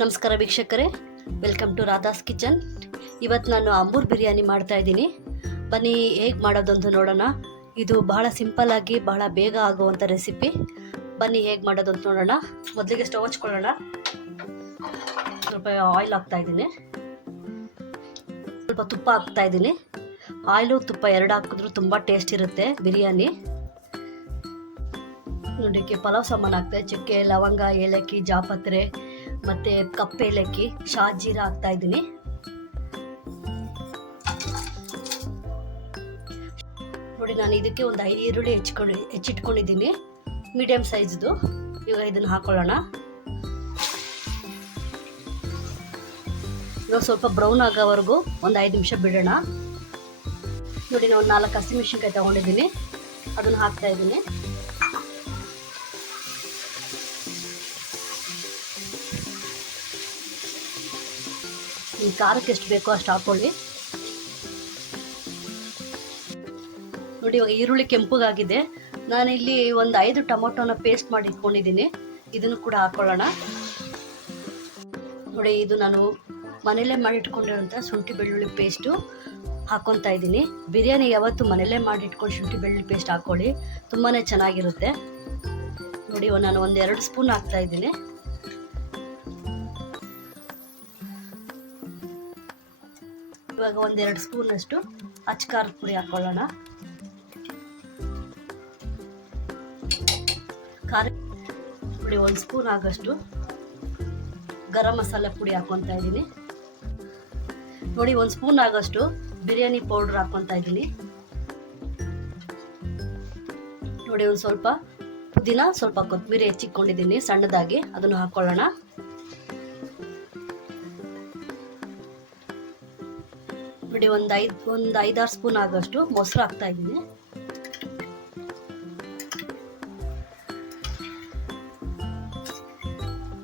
ನಮಸ್ಕಾರ ವೀಕ್ಷಕರೇ, welcome to Radha's kitchen. ಇವತ್ತು ನಾನು ಅಂಬೂರ್ ಬಿರಿಯಾನಿ ಮಾಡ್ತಾ ಇದ್ದೀನಿ. ಬನ್ನಿ ಹೇಗೆ ಮಾಡೋದು ಅಂತ ನೋಡೋಣ. ಇದು ಬಹಳ ಸಿಂಪಲ್ ಆಗಿ ಬಹಳ ಬೇಗ ಆಗುವಂಥ ರೆಸಿಪಿ. ಬನ್ನಿ ಹೇಗೆ ಮಾಡೋದು ಅಂತ ನೋಡೋಣ. ಮೊದಲಿಗೆ ಸ್ಟವ್ ಹಚ್ಕೊಳ್ಳೋಣ. ಸ್ವಲ್ಪ ಆಯಿಲ್ ಹಾಕ್ತಾ ಇದ್ದೀನಿ, ಸ್ವಲ್ಪ ತುಪ್ಪ ಹಾಕ್ತಾ ಇದ್ದೀನಿ. ಆಯಿಲು ತುಪ್ಪ ಎರಡು ಹಾಕಿದ್ರೂ ತುಂಬ ಟೇಸ್ಟ್ ಇರುತ್ತೆ ಬಿರಿಯಾನಿ. ನೋಡೋಕ್ಕೆ ಪಲಾವ್ ಸಾಮಾನು ಹಾಕ್ತಾಯಿದ್ದೆ. ಚಕ್ಕೆ, ಲವಂಗ, ಏಲಕ್ಕಿ, ಜಾಪತ್ರೆ ಮತ್ತು ಕಪ್ಪು ಏಲಕ್ಕಿ, ಶಾಜೀರ ಹಾಕ್ತಾ ಇದ್ದೀನಿ. ನೋಡಿ, ನಾನು ಇದಕ್ಕೆ ಒಂದು 5 ಈರುಳ್ಳಿ ಹೆಚ್ಚಿಟ್ಕೊಂಡಿದ್ದೀನಿ, ಮೀಡಿಯಮ್ ಸೈಜ್ದು. ಇವಾಗ ಇದನ್ನು ಹಾಕೊಳ್ಳೋಣ. ಇವಾಗ ಸ್ವಲ್ಪ ಬ್ರೌನ್ ಆಗೋವರೆಗೂ ಒಂದು 5 ನಿಮಿಷ ಬಿಡೋಣ. ನೋಡಿ, ನಾನು 4 ಹಸಿಮೆಣಸಿನ್ಕಾಯಿ ತೊಗೊಂಡಿದ್ದೀನಿ, ಅದನ್ನು ಹಾಕ್ತಾ ಇದ್ದೀನಿ. ಖಾರಕ್ಕೆ ಎಷ್ಟು ಬೇಕೋ ಅಷ್ಟು ಹಾಕ್ಕೊಳ್ಳಿ. ನೋಡಿ, ಇವಾಗ ಈರುಳ್ಳಿ ಕೆಂಪಗಾಗಿದೆ. ನಾನಿಲ್ಲಿ ಒಂದು 5 ಟೊಮೊಟೊನ ಪೇಸ್ಟ್ ಮಾಡಿ ಇಟ್ಕೊಂಡಿದ್ದೀನಿ, ಇದನ್ನು ಕೂಡ ಹಾಕ್ಕೊಳ್ಳೋಣ. ನೋಡಿ, ಇದು ನಾನು ಮನೆಯಲ್ಲೇ ಮಾಡಿ ಇಟ್ಕೊಂಡಿರೋಂಥ ಶುಂಠಿ ಬೆಳ್ಳುಳ್ಳಿ ಪೇಸ್ಟು ಹಾಕ್ಕೊತಾ ಇದ್ದೀನಿ. ಬಿರಿಯಾನಿ ಯಾವತ್ತೂ ಮನೆಯಲ್ಲೇ ಮಾಡಿ ಇಟ್ಕೊಂಡು ಶುಂಠಿ ಬೆಳ್ಳುಳ್ಳಿ ಪೇಸ್ಟ್ ಹಾಕ್ಕೊಳ್ಳಿ, ತುಂಬಾ ಚೆನ್ನಾಗಿರುತ್ತೆ. ನೋಡಿ, ನಾನು ಒಂದು 2 ಸ್ಪೂನ್ ಹಾಕ್ತಾ ಇದ್ದೀನಿ. ಇವಾಗ ಒಂದು 2 ಸ್ಪೂನಷ್ಟು ಅಚ್ಚ ಖಾರದ ಪುಡಿ ಹಾಕ್ಕೊಳ್ಳೋಣ. ಖಾರ ಪುಡಿ 1 ಸ್ಪೂನ್ ಆಗೋಷ್ಟು ಗರಂ ಮಸಾಲೆ ಪುಡಿ ಹಾಕ್ಕೊತಾ ಇದ್ದೀನಿ. ನೋಡಿ, 1 ಸ್ಪೂನ್ ಆಗೋಷ್ಟು ಬಿರಿಯಾನಿ ಪೌಡ್ರ್ ಹಾಕ್ಕೊತಾ ಇದ್ದೀನಿ. ನೋಡಿ, ಒಂದು ಸ್ವಲ್ಪ ಪುದೀನ, ಸ್ವಲ್ಪ ಕೊತ್ತಂಬರಿ ಹೆಚ್ಚಿಕೊಂಡಿದ್ದೀನಿ ಸಣ್ಣದಾಗಿ, ಅದನ್ನು ಹಾಕ್ಕೊಳ್ಳೋಣ. ನೋಡಿ, ಒಂದು 5-6 ಸ್ಪೂನ್ ಆಗೋಷ್ಟು ಮೊಸರು ಹಾಕ್ತಾ ಇದ್ದೀನಿ.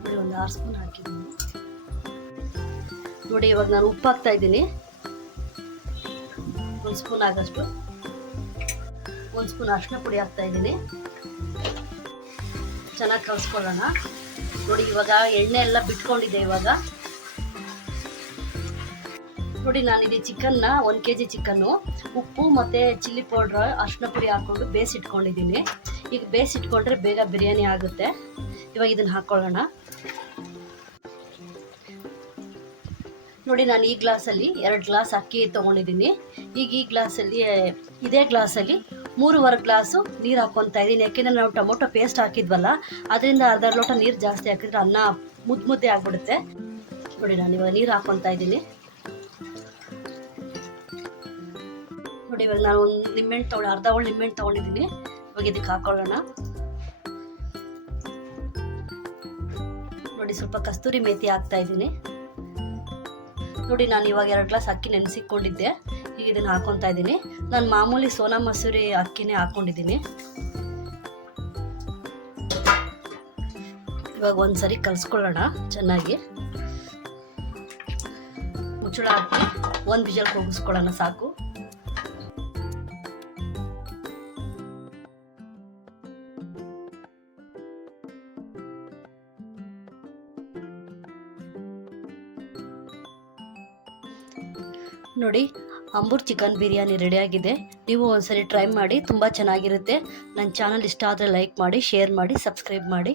ನೋಡಿ, ಒಂದು 6 ಸ್ಪೂನ್ ಹಾಕಿದ್ದೀನಿ. ನೋಡಿ, ಇವಾಗ ನಾನು ಉಪ್ಪು ಹಾಕ್ತಾ ಇದ್ದೀನಿ, 1 ಸ್ಪೂನ್ ಆಗೋಷ್ಟು. 1 ಸ್ಪೂನ್ ಅರಿಶಿನ ಪುಡಿ ಹಾಕ್ತಾ ಇದ್ದೀನಿ. ಚೆನ್ನಾಗಿ ಕಲಿಸ್ಕೊಳ್ಳೋಣ. ನೋಡಿ, ಇವಾಗ ಎಣ್ಣೆ ಎಲ್ಲ ಬಿಟ್ಕೊಂಡಿದೆ. ಇವಾಗ ನೋಡಿ, ನಾನಿದೆ ಚಿಕನ್ನ 1 kg ಚಿಕನ್ನು ಉಪ್ಪು ಮತ್ತು ಚಿಲ್ಲಿ ಪೌಡ್ರ್, ಅರಿಶಿನ ಪುಡಿ ಹಾಕ್ಕೊಂಡು ಬೇಯಿಸಿಟ್ಕೊಂಡಿದ್ದೀನಿ. ಈಗ ಬೇಯಿಸಿಟ್ಕೊಂಡ್ರೆ ಬೇಗ ಬಿರಿಯಾನಿ ಆಗುತ್ತೆ. ಇವಾಗ ಇದನ್ನು ಹಾಕ್ಕೊಳ್ಳೋಣ. ನೋಡಿ, ನಾನು ಈ ಗ್ಲಾಸಲ್ಲಿ 2 ಗ್ಲಾಸ್ ಅಕ್ಕಿ ತೊಗೊಂಡಿದ್ದೀನಿ. ಈಗ ಈ ಗ್ಲಾಸಲ್ಲಿ, ಇದೇ ಗ್ಲಾಸಲ್ಲಿ 3.25 ಗ್ಲಾಸು ನೀರು ಹಾಕ್ಕೊತಾ ಇದ್ದೀನಿ. ಯಾಕೆಂದರೆ ನಾವು ಟೊಮೊಟೊ ಪೇಸ್ಟ್ ಹಾಕಿದ್ವಲ್ಲ, ಅದರಿಂದ ಅರ್ಧ ಲೋಟ ನೀರು ಜಾಸ್ತಿ ಹಾಕಿದ್ರೆ ಅನ್ನ ಮುದ್ದೆ ಆಗಿಬಿಡುತ್ತೆ. ನೋಡಿ, ನಾನು ಇವಾಗ ನೀರು ಹಾಕ್ಕೊತಾ ಇದ್ದೀನಿ. ನೋಡಿ, ಇವಾಗ ನಾನು ಒಂದು ನಿಂಬೆಹಣ್ಣು ಅರ್ಧ ಹೋಳು ನಿಂಬೆಹಣ್ಣು ತೊಗೊಂಡಿದ್ದೀನಿ. ಇವಾಗ ಇದಕ್ಕೆ ಹಾಕ್ಕೊಳ್ಳೋಣ. ನೋಡಿ, ಸ್ವಲ್ಪ ಕಸ್ತೂರಿ ಮೇಥಿ ಹಾಕ್ತಾ ಇದ್ದೀನಿ. ನೋಡಿ, ನಾನು ಇವಾಗ 2 ಗ್ಲಾಸ್ ಅಕ್ಕಿ ನೆನೆಸಿಕೊಂಡಿದ್ದೆ, ಈಗ ಇದನ್ನು ಹಾಕ್ಕೊತಾ ಇದ್ದೀನಿ. ನಾನು ಮಾಮೂಲಿ ಸೋನಾ ಮಸೂರಿ ಅಕ್ಕಿನೇ ಹಾಕ್ಕೊಂಡಿದ್ದೀನಿ. ಇವಾಗ ಒಂದ್ಸರಿ ಕಲಿಸ್ಕೊಳ್ಳೋಣ ಚೆನ್ನಾಗಿ. ಮುಚ್ಚಳ ಹಾಕಿ 1 ವಿಷಲ್ ಕೂಗಿಸ್ಕೊಳ್ಳೋಣ, ಸಾಕು. ನೋಡಿ, ಅಂಬೂರ್ ಚಿಕನ್ ಬಿರಿಯಾನಿ ರೆಡಿಯಾಗಿದೆ. ನೀವು ಒಂದ್ಸರಿ ಟ್ರೈ ಮಾಡಿ, ತುಂಬ ಚೆನ್ನಾಗಿರುತ್ತೆ. ನನ್ನ ಚಾನಲ್ ಇಷ್ಟ ಆದರೆ ಲೈಕ್ ಮಾಡಿ, ಶೇರ್ ಮಾಡಿ, ಸಬ್ಸ್ಕ್ರೈಬ್ ಮಾಡಿ.